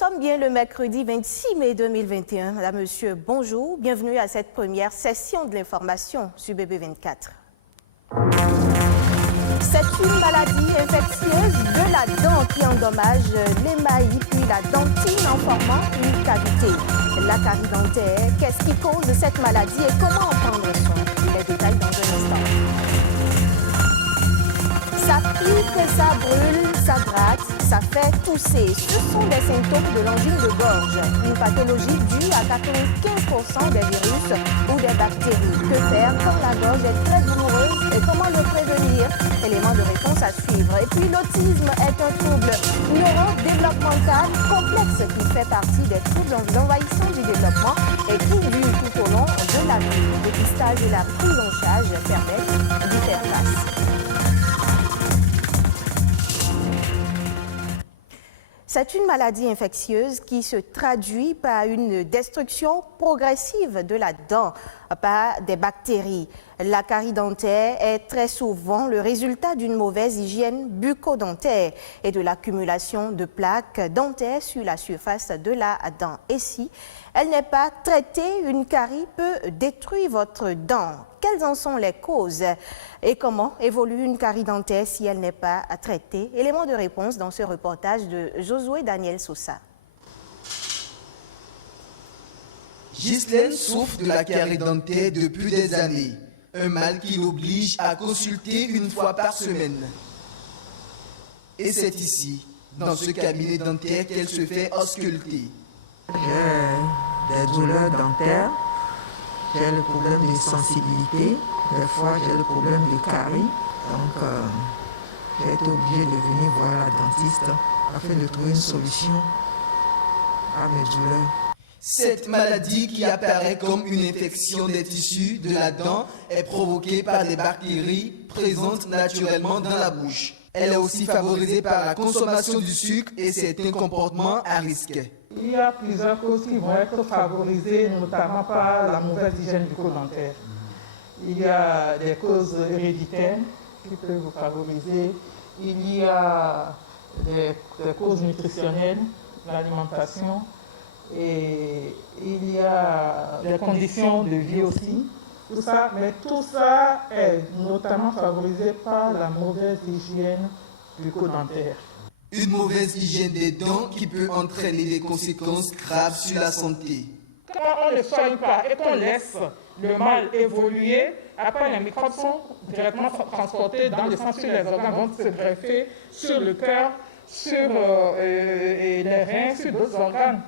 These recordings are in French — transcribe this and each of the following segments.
sommes bien le mercredi 26 mai 2021. Madame, monsieur, bonjour. Bienvenue à cette première session de l'information sur BB24. C'est une maladie infectieuse de la dent qui endommage l'émail puis la dentine en formant une cavité. La carie dentaire, qu'est-ce qui cause cette maladie et comment en prendre soin? Les détails dans un instant. Ça pique, ça brûle, ça gratte, ça fait tousser. Ce sont des symptômes de l'angine de gorge, une pathologie due à 95% des virus ou des bactéries. Que faire quand la gorge est très douloureuse et comment le prévenir? Élément de réponse à suivre. Et puis l'autisme est un trouble neurodéveloppemental complexe qui fait partie des troubles envahissants du développement et qui dure tout au long de la vie. Le dépistage et la prise en charge permettent d'y faire face. C'est une maladie infectieuse qui se traduit par une destruction progressive de la dent par des bactéries. La carie dentaire est très souvent le résultat d'une mauvaise hygiène bucco-dentaire et de l'accumulation de plaques dentaires sur la surface de la dent. Et si elle n'est pas traitée, une carie peut détruire votre dent. Quelles en sont les causes et comment évolue une carie dentaire si elle n'est pas traitée? Élément de réponse dans ce reportage de Josué Daniel Sousa. Ghislaine souffre de la carie dentaire depuis des années, un mal qui l'oblige à consulter une fois par semaine. Et c'est ici, dans ce cabinet dentaire, qu'elle se fait ausculter. J'ai des douleurs dentaires, j'ai le problème de sensibilité, des fois j'ai le problème de carie, donc j'ai été obligée de venir voir la dentiste afin de trouver une solution à mes douleurs. Cette maladie qui apparaît comme une infection des tissus de la dent est provoquée par des bactéries présentes naturellement dans la bouche. Elle est aussi favorisée par la consommation du sucre et certains comportements à risque. Il y a plusieurs causes qui vont être favorisées, notamment par la mauvaise hygiène bucco-dentaire. Il y a des causes héréditaires qui peuvent vous favoriser. Il y a des causes nutritionnelles, l'alimentation. Et il y a des conditions de vie aussi. Tout ça, mais tout ça est notamment favorisé par la mauvaise hygiène bucco-dentaire. Une mauvaise hygiène des dents qui peut entraîner des conséquences graves sur la santé. Quand on ne soigne pas et qu'on laisse le mal évoluer, après les microbes sont directement transportés dans le sang sur les organes, vont se greffer sur le cœur, sur les reins, sur d'autres organes.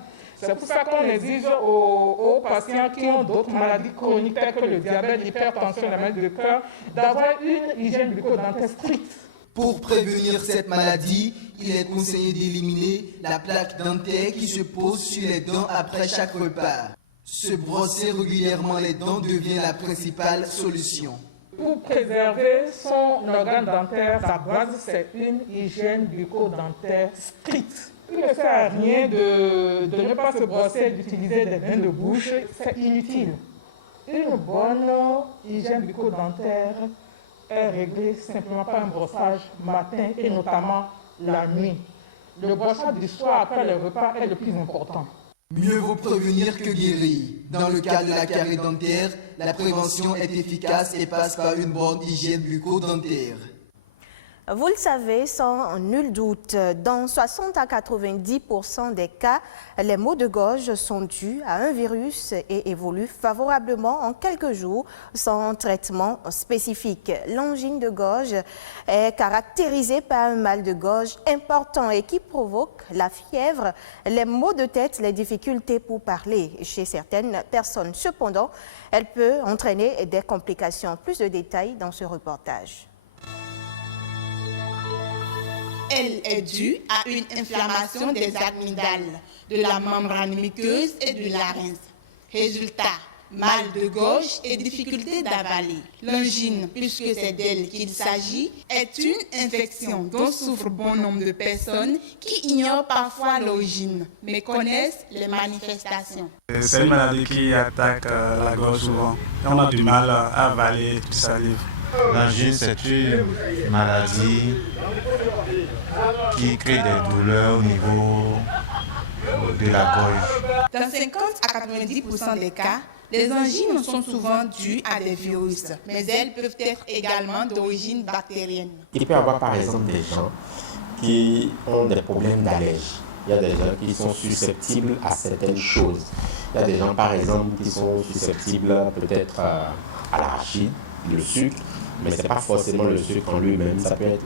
C'est pour ça qu'on exige aux patients qui ont d'autres maladies chroniques telles que le diabète, l'hypertension, la maladie de cœur, d'avoir une hygiène bucco-dentaire stricte. Pour prévenir cette maladie, il est conseillé d'éliminer la plaque dentaire qui se pose sur les dents après chaque repas. Se brosser régulièrement les dents devient la principale solution. Pour préserver son organe dentaire, sa base, c'est une hygiène bucco-dentaire stricte. Il ne sert à rien de ne pas se brosser et d'utiliser des bains de bouche, c'est inutile. Une bonne hygiène bucco-dentaire est réglée simplement par un brossage matin et notamment la nuit. Le brossage du soir après le repas est le plus important. Mieux vaut prévenir que guérir. Dans le cas de la carie dentaire, la prévention est efficace et passe par une bonne hygiène bucco-dentaire. Vous le savez, sans nul doute, dans 60 à 90% des cas, les maux de gorge sont dus à un virus et évoluent favorablement en quelques jours sans traitement spécifique. L'angine de gorge est caractérisée par un mal de gorge important et qui provoque la fièvre, les maux de tête, les difficultés pour parler chez certaines personnes. Cependant, elle peut entraîner des complications. Plus de détails dans ce reportage. Elle est due à une inflammation des amygdales, de la membrane muqueuse et du larynx. Résultat, mal de gorge et difficulté d'avaler. L'angine, puisque c'est d'elle qu'il s'agit, est une infection dont souffrent bon nombre de personnes qui ignorent parfois l'origine, mais connaissent les manifestations. C'est une maladie qui attaque la gorge souvent. On a du mal à avaler toute salive. L'angine, c'est une maladie qui crée des douleurs au niveau de la gorge. Dans 50 à 90% des cas, les angines sont souvent dues à des virus, mais elles peuvent être également d'origine bactérienne. Il peut y avoir par exemple des gens qui ont des problèmes d'allergie. Il y a des gens qui sont susceptibles à certaines choses. Il y a des gens par exemple qui sont susceptibles peut-être à l'arachide, le sucre, mais ce n'est pas forcément le sucre en lui-même, ça peut être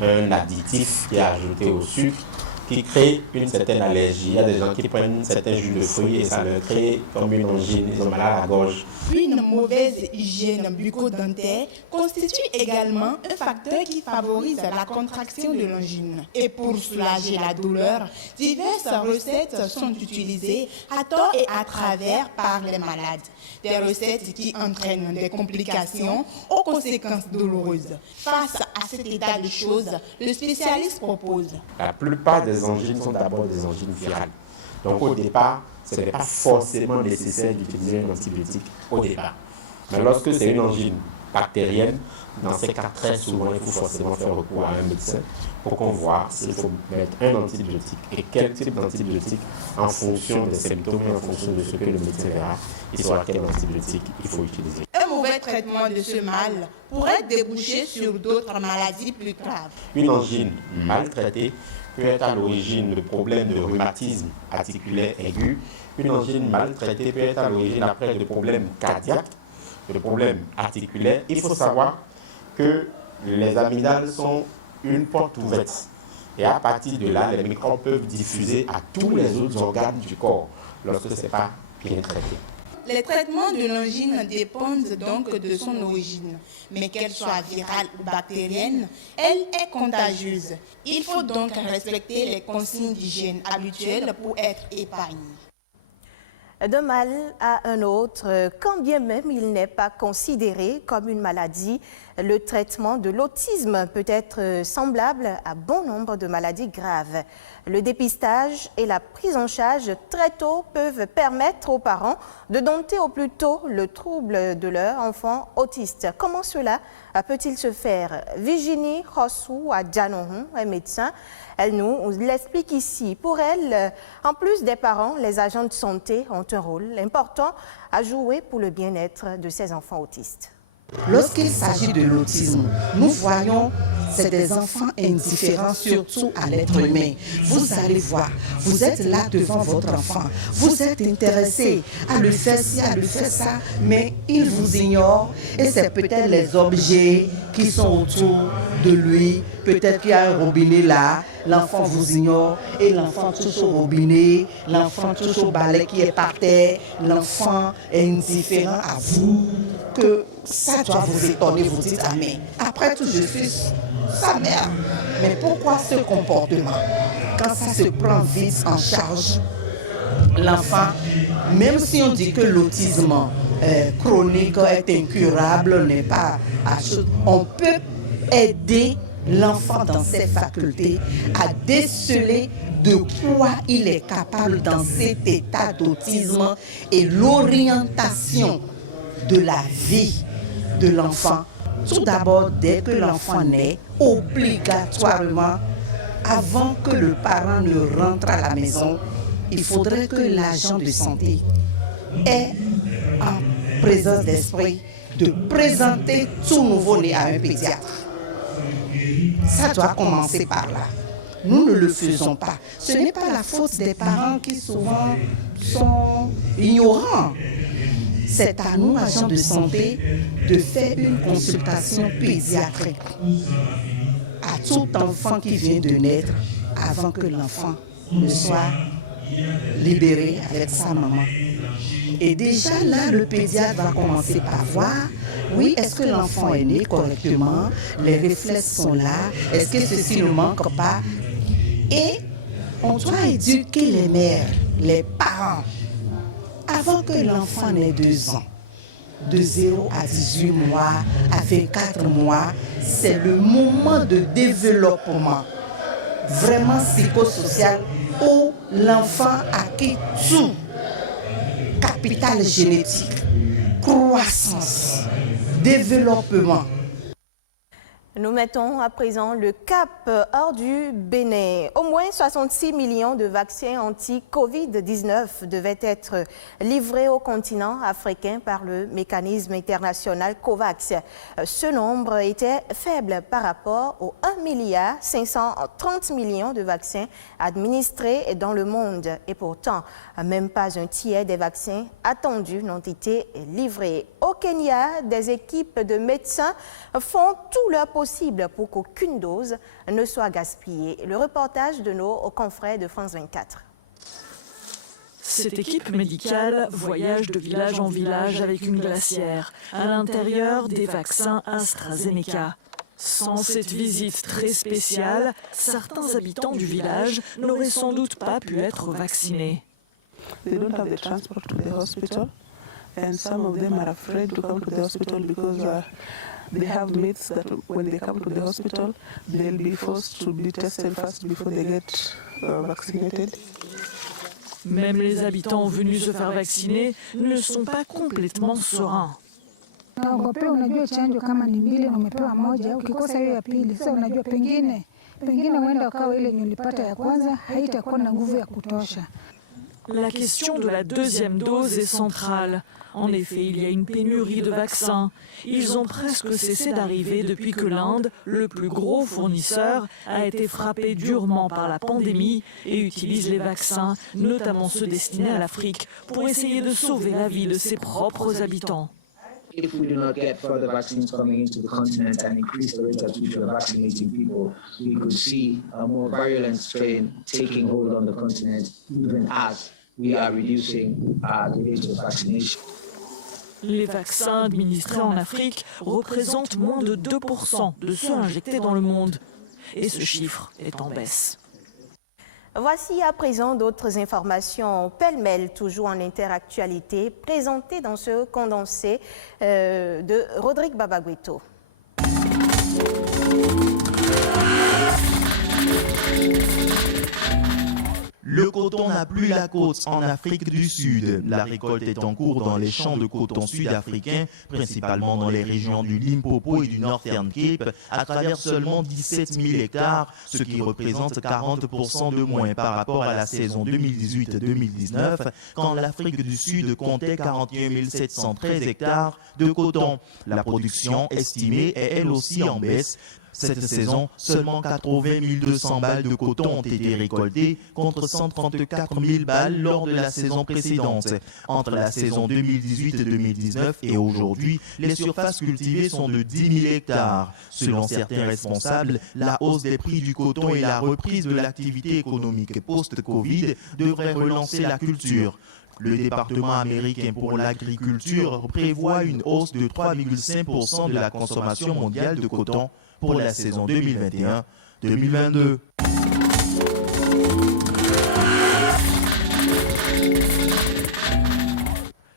un additif qui est ajouté au sucre qui crée une certaine allergie. Il y a des gens qui prennent certains jus de fruits et ça leur crée comme une angine, ils ont mal à la gorge. Une mauvaise hygiène bucco-dentaire constitue également un facteur qui favorise la contraction de l'angine. Et pour soulager la douleur, diverses recettes sont utilisées à tort et à travers par les malades. Des recettes qui entraînent des complications aux conséquences douloureuses. Face à cet état de choses, le spécialiste propose. La plupart des angines sont d'abord des angines virales. Donc au départ, ce n'est pas forcément nécessaire d'utiliser un antibiotique au départ. Mais lorsque c'est une angine bactérienne, dans ces cas, très souvent, il faut forcément faire recours à un médecin pour qu'on voit s'il faut mettre un antibiotique et quel type d'antibiotique en fonction des symptômes et en fonction de ce que le médecin verra, il saura quel antibiotique il faut utiliser. Un mauvais traitement de ce mal pourrait déboucher sur d'autres maladies plus graves. Une angine mal traitée peut être à l'origine de problèmes de rhumatisme articulaire aigu. Une angine mal traitée peut être à l'origine après de problèmes cardiaques, de problèmes articulaires. Il faut savoir que les amygdales sont une porte ouverte. Et à partir de là, les microbes peuvent diffuser à tous les autres organes du corps lorsque ce n'est pas bien traité. Les traitements de l'angine dépendent donc de son origine. Mais qu'elle soit virale ou bactérienne, elle est contagieuse. Il faut donc respecter les consignes d'hygiène habituelles pour être épargné. D'un mal à un autre, quand bien même il n'est pas considéré comme une maladie, le traitement de l'autisme peut être semblable à bon nombre de maladies graves. Le dépistage et la prise en charge très tôt peuvent permettre aux parents de dompter au plus tôt le trouble de leur enfant autiste. Comment cela peut-il se faire? Virginie Rossou Adjanohon est médecin. Elle nous l'explique ici. Pour elle, en plus des parents, les agents de santé ont un rôle important à jouer pour le bien-être de ces enfants autistes. Lorsqu'il s'agit de l'autisme, nous voyons, c'est des enfants indifférents, surtout à l'être humain. Vous allez voir, vous êtes là devant votre enfant, vous êtes intéressé à lui faire ci, à lui faire ça, mais il vous ignore et c'est peut-être les objets qui sont autour de lui. Peut-être qu'il y a un robinet là, l'enfant vous ignore et l'enfant touche au robinet, l'enfant touche au balai qui est par terre, l'enfant est indifférent à vous, que ça doit vous étonner, vous dites ah mais après tout je suis sa mère. Mais pourquoi ce comportement? Quand ça se prend vite en charge, l'enfant, même si on dit que l'autisme chronique est incurable, n'est pas à chose, on peut aider l'enfant dans ses facultés à déceler de quoi il est capable dans cet état d'autisme et l'orientation de la vie de l'enfant. Tout d'abord, dès que l'enfant naît, obligatoirement, avant que le parent ne rentre à la maison, il faudrait que l'agent de santé ait en présence d'esprit de présenter tout nouveau-né à un pédiatre. Ça doit commencer par là. Nous ne le faisons pas. Ce n'est pas la faute des parents qui souvent sont ignorants. C'est à nous, agents de santé, de faire une consultation pédiatrique à tout enfant qui vient de naître avant que l'enfant ne soit libéré avec sa maman. Et déjà là, le pédiatre va commencer par voir, oui, est-ce que l'enfant est né correctement, les réflexes sont là, est-ce que ceci ne manque pas? Et on doit éduquer les mères, les parents, avant que l'enfant n'ait 2 ans. De 0 à 18 mois, à 24 mois, c'est le moment de développement vraiment psychosocial où l'enfant acquiert tout. Capital génétique, croissance, développement. Nous mettons à présent le cap hors du Bénin. Au moins 66 millions de vaccins anti-Covid-19 devaient être livrés au continent africain par le mécanisme international COVAX. Ce nombre était faible par rapport aux 1,530 milliard de vaccins administrés dans le monde. Et pourtant, même pas un tiers des vaccins attendus n'ont été livrés. Au Kenya, des équipes de médecins font tout leur possible pour qu'aucune dose ne soit gaspillée. Le reportage de nos confrères de France 24. Cette équipe médicale voyage de village en village avec une glacière, à l'intérieur des vaccins AstraZeneca. Sans cette visite très spéciale, certains habitants du village n'auraient sans doute pas pu être vaccinés. They don't have the transport to the hospital, and some of them are afraid to come to the hospital because they have mates that when they come to the hospital, they'll be forced to be tested first before they get vaccinated. Même les habitants venus se faire vacciner ne sont pas complètement sereins. Naogopa, unajua chanjo kama ni mbili na umepewa moja, ukikosa hiyo ya pili, sasa unajua pengine huenda ukawa ile ulipata ya kwanza haitakuwa na nguvu ya kutosha. La question de la deuxième dose est centrale. En effet, il y a une pénurie de vaccins. Ils ont presque cessé d'arriver depuis que l'Inde, le plus gros fournisseur, a été frappé durement par la pandémie et utilise les vaccins, notamment ceux destinés à l'Afrique, pour essayer de sauver la vie de ses propres habitants. If we do not get further vaccines coming into the continent and increase the rate at which we are vaccinating people, we could see a more virulent strain taking hold on the continent, even as we are reducing the rate of vaccination. Les vaccins administrés en Afrique représentent moins de 2% de ceux injectés dans le monde. Et ce chiffre est en baisse. Voici à présent d'autres informations pêle-mêle, toujours en interactualité, présentées dans ce condensé de Rodrigue Babagüeto. Le coton n'a plus la côte en Afrique du Sud. La récolte est en cours dans les champs de coton sud-africains, principalement dans les régions du Limpopo et du Northern Cape, à travers seulement 17 000 hectares, ce qui représente 40% de moins par rapport à la saison 2018-2019, quand l'Afrique du Sud comptait 41 713 hectares de coton. La production estimée est elle aussi en baisse. Cette saison, seulement 80 200 balles de coton ont été récoltées contre 134 000 balles lors de la saison précédente. Entre la saison 2018-2019 et aujourd'hui, les surfaces cultivées sont de 10 000 hectares. Selon certains responsables, la hausse des prix du coton et la reprise de l'activité économique post-Covid devraient relancer la culture. Le département américain pour l'agriculture prévoit une hausse de 3,5% de la consommation mondiale de coton pour la saison 2021-2022.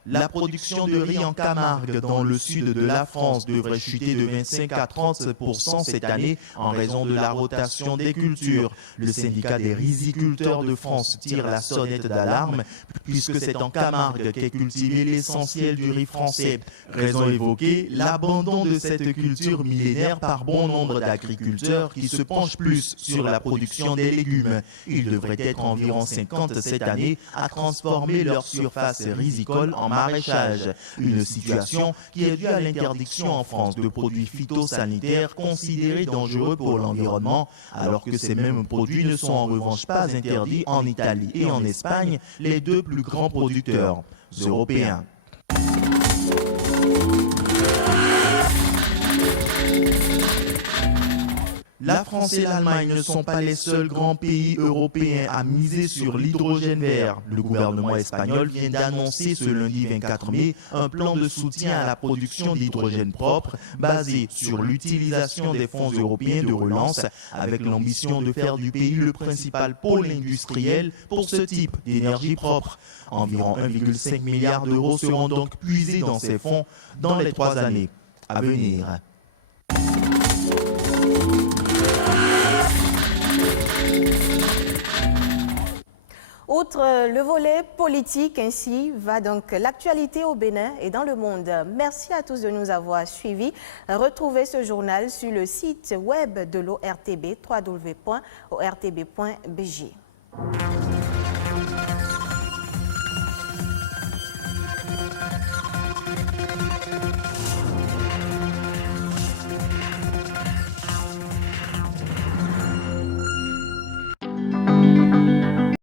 La production de riz en Camargue dans le sud de la France devrait chuter de 25 à 30% cette année en raison de la rotation des cultures. Le syndicat des riziculteurs de France tire la sonnette d'alarme puisque c'est en Camargue qu'est cultivé l'essentiel du riz français. Raison évoquée, l'abandon de cette culture millénaire par bon nombre d'agriculteurs qui se penchent plus sur la production des légumes. Il devrait être environ 50 cette année à transformer leur surface rizicole en maraîchage. Une situation qui est due à l'interdiction en France de produits phytosanitaires considérés dangereux pour l'environnement, alors que ces mêmes produits ne sont en revanche pas interdits en Italie et en Espagne, les deux plus grands producteurs européens. La France et l'Allemagne ne sont pas les seuls grands pays européens à miser sur l'hydrogène vert. Le gouvernement espagnol vient d'annoncer ce lundi 24 mai un plan de soutien à la production d'hydrogène propre basé sur l'utilisation des fonds européens de relance avec l'ambition de faire du pays le principal pôle industriel pour ce type d'énergie propre. Environ 1,5 milliard d'euros seront donc puisés dans ces fonds dans les 3 années à venir. Outre Le volet politique ainsi va donc l'actualité au Bénin et dans le monde. Merci à tous de nous avoir suivis. Retrouvez ce journal sur le site web de l'ORTB, www.ortb.bg.